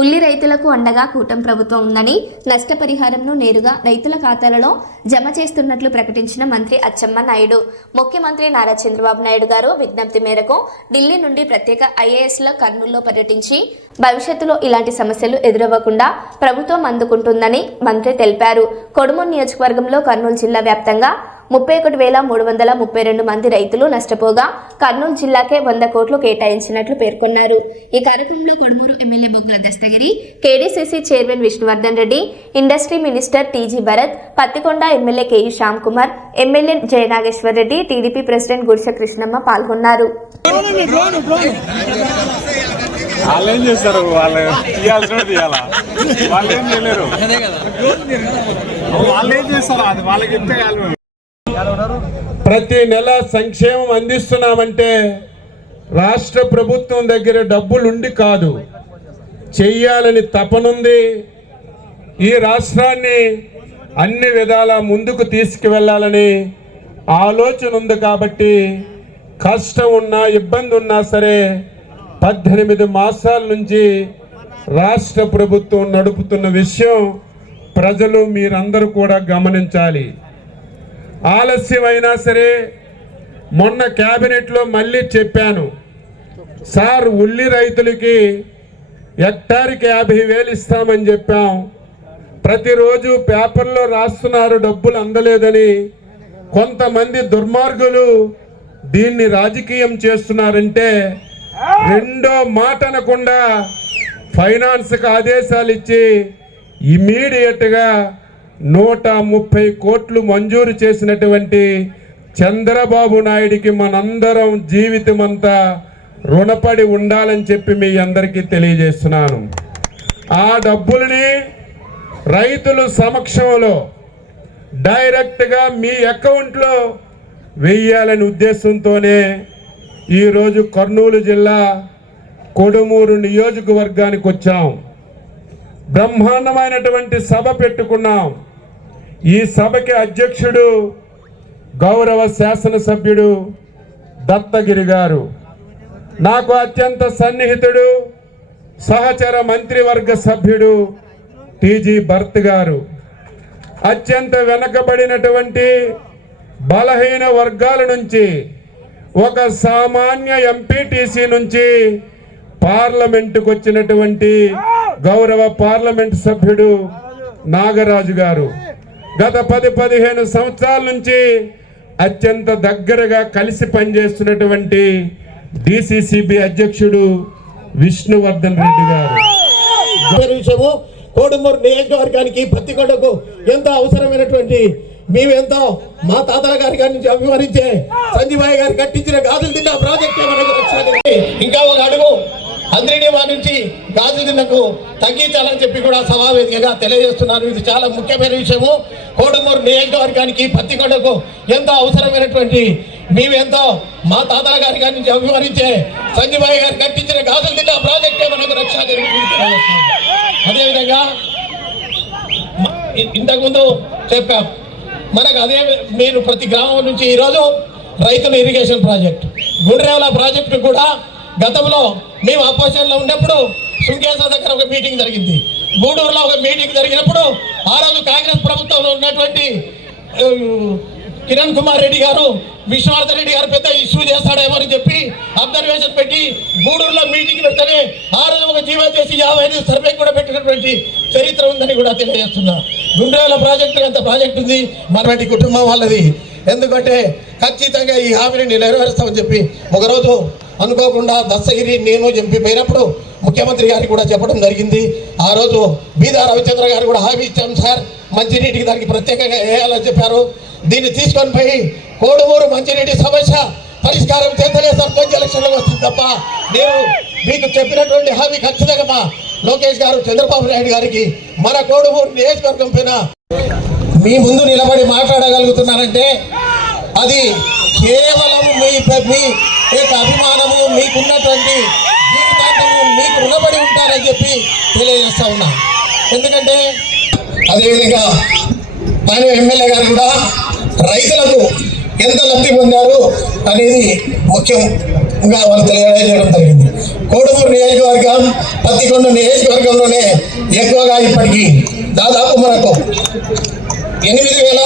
ఉల్లి రైతులకు అండగా కూటమి ప్రభుత్వం ఉందని నష్టపరిహారంను నేరుగా రైతుల ఖాతాలలో జమ చేస్తున్నట్లు ప్రకటించిన మంత్రి అచ్చమ్మ నాయుడు. ముఖ్యమంత్రి నారా చంద్రబాబు నాయుడు గారు విజ్ఞప్తి మేరకు ఢిల్లీ నుండి ప్రత్యేక ఐఏఎస్ల కర్నూల్లో పర్యటించి భవిష్యత్తులో ఇలాంటి సమస్యలు ఎదురవ్వకుండా ప్రభుత్వం అందుకుంటుందని మంత్రి తెలిపారు. కొడుమూరు నియోజకవర్గంలో కర్నూలు జిల్లా వ్యాప్తంగా ముప్పై ఒకటి వేల మూడు వందల ముప్పై రెండు మంది రైతులు నష్టపోగా కర్నూలు జిల్లాకే వంద కోట్లు కేటాయించినట్లు పేర్కొన్నారు. ఈ కార్యక్రమంలో Kodumuru MLA Boggula Dastagiri KDCC chairman Vishnuvardhan Reddy industry minister TG Bharat Pattikonda MLA KE Shyam Kumar MLA Jayanageswar Reddy TDP president Gudisha Krishnamma పాల్గొన్నారు. వాళ్ళు ఏం చేస్తారు? వాళ్ళు తీయాల్సిన తీయాలా? వాళ్ళు ఏం చేయలేరు వాళ్ళు ఏం చేస్తారు? అది వాళ్ళకి చెప్తే వాళ్ళు ప్రతి నెల సంక్షేమం అందిస్తున్నామంటే రాష్ట్ర ప్రభుత్వం దగ్గర డబ్బులుండి కాదు. చెయ్యాలని తపనుంది. ఈ రాష్ట్రాన్ని అన్ని విధాల ముందుకు తీసుకువెళ్ళాలని ఆలోచన ఉంది కాబట్టి కష్టం ఉన్నా ఇబ్బంది ఉన్నా సరే పద్దెనిమిది మాసాల నుంచి రాష్ట్ర ప్రభుత్వం నడుపుతున్న విషయం ప్రజలు మీరందరూ కూడా గమనించాలి. ఆలస్యమైనా సరే మొన్న క్యాబినెట్లో మళ్ళీ చెప్పాను సార్ ఉల్లి రైతులకి హెక్టార్కి యాభై వేలు ఇస్తామని చెప్పాం. ప్రతిరోజు పేపర్లో రాస్తున్నారు డబ్బులు అందలేదని. కొంతమంది దుర్మార్గులు దీన్ని రాజకీయం చేస్తున్నారంటే రెండో మాట అనకుండా ఫైనాన్స్కి ఆదేశాలు ఇచ్చి ఇమీడియట్గా నూట ముప్పై కోట్లు మంజూరు చేసినటువంటి చంద్రబాబు నాయుడికి మనందరం జీవితం అంతా రుణపడి ఉండాలని చెప్పి మీ అందరికీ తెలియజేస్తున్నాను. ఆ డబ్బుల్ని రైతుల సమక్షంలో డైరెక్ట్గా మీ అకౌంట్లో వెయ్యాలని ఉద్దేశంతోనే ఈరోజు కర్నూలు జిల్లా కొడుమూరు నియోజకవర్గానికి వచ్చాం. బ్రహ్మాండమైనటువంటి సభ పెట్టుకున్నాం. ఈ సభకి అధ్యక్షుడు గౌరవ శాసనసభ్యుడు దత్తగిరి గారు. నాకు అత్యంత సన్నిహితుడు సహచర మంత్రివర్గ సభ్యుడు టీజీ భర్త్ గారు. అత్యంత వెనకబడినటువంటి బలహీన వర్గాల నుంచి ఒక సామాన్య ఎంపీటీసీ నుంచి పార్లమెంటుకు వచ్చినటువంటి గౌరవ పార్లమెంట్ సభ్యుడు నాగరాజు గారు. గత పది పదిహేను సంవత్సరాల నుంచి అత్యంత దగ్గరగా కలిసి పనిచేస్తున్నటువంటి డిసిసిబి అధ్యక్షుడు విష్ణువర్ధన్ రెడ్డి గారు. విషయము కోడుమూరు నియోజకవర్గానికి పత్తికొండకు ఎంతో అవసరమైనటువంటి మేమెంతో మా తాతల గారి గారి నుంచి అభిమానించే సంజీవాయి గారు కట్టించిన గాజులు తిన్న ప్రాజెక్ట్ ఇంకా ఒక అందరినీ నుంచి గాజు తిన్నకు తగ్గించాలని చెప్పి కూడా సమావేశంగా తెలియజేస్తున్నారు. ఇది చాలా ముఖ్యమైన విషయము. కోడుమూరు నియోజకవర్గానికి పత్తికొండకు ఎంతో అవసరమైనటువంటి మేమెంతో మా తాతల గారి గారి నుంచి అభిమానించే సంజీవాయి గారు కట్టించిన గాజు తిన్న ప్రాజెక్టే మనకు రక్షణ అదేవిధంగా ఇంతకుముందు చెప్పాం. మనకు అదే మీరు ప్రతి గ్రామం నుంచి ఈరోజు రైతుల ఇరిగేషన్ ప్రాజెక్ట్. గుండ్రేవల ప్రాజెక్టు కూడా గతంలో మేము అపోజిషన్లో ఉన్నప్పుడు సుంకేశ్వర దగ్గర ఒక మీటింగ్ జరిగింది. గూడూరులో ఒక మీటింగ్ జరిగినప్పుడు ఆ రోజు కాంగ్రెస్ ప్రభుత్వంలో ఉన్నటువంటి కిరణ్ కుమార్ రెడ్డి గారు విశ్వార్థ రెడ్డి గారు పెద్ద ఇష్యూ చేస్తాడేమో అని చెప్పి అబ్జర్వేషన్ పెట్టి గూడూరులో మీటింగ్ పెడితేనే ఆ రోజు ఒక జీవో చేసి యాభై ఐదు సర్వే కూడా పెట్టినటువంటి చరిత్ర ఉందని కూడా తెలియజేస్తున్నా. గుండ్రేల ప్రాజెక్టు అంత ప్రాజెక్ట్ ఉంది? మనటి కుటుంబం వాళ్ళది. ఎందుకంటే ఖచ్చితంగా ఈ హామీని నెరవేరుస్తామని చెప్పి ఒకరోజు అనుకోకుండా దస్తగిరి నేను ఎంపీ పోయినప్పుడు ముఖ్యమంత్రి గారికి కూడా చెప్పడం జరిగింది. ఆ రోజు బీదా రవిచంద్ర గారు కూడా హామీ ఇచ్చాం సార్. మంచినీటికి దానికి ప్రత్యేకంగా వేయాలని చెప్పారు. దీన్ని తీసుకొని పోయి కోడుమూరు మంచినీటి సమస్య పరిష్కారం చేస్తేనే సర్పంచ్ ఎలక్షన్లకు వస్తుంది తప్ప నేను మీకు చెప్పినటువంటి హామీ ఖచ్చితంగా మా లోకేష్ గారు చంద్రబాబు నాయుడు గారికి మన కోడుమూరు నియోజకవర్గం పైన మీ ముందు నిలబడి మాట్లాడగలుగుతున్నానంటే అది కేవలం మీ మీ యొక్క అభిమానము మీకున్నటువంటి జీవితాంతము మీకు రుణపడి ఉంటారని చెప్పి తెలియజేస్తా ఉన్నా. ఎందుకంటే అదేవిధంగా ఆయన ఎమ్మెల్యే గారు కూడా రైతులకు ఎంత లబ్ధి పొందారు అనేది ముఖ్యం వాళ్ళు తెలియజేయడం జరిగింది. కోడుమూరు నియోజకవర్గం పత్తికొండ నియోజకవర్గంలోనే ఎక్కువగా ఇప్పటికీ దాదాపు మనకు ఎనిమిది వేల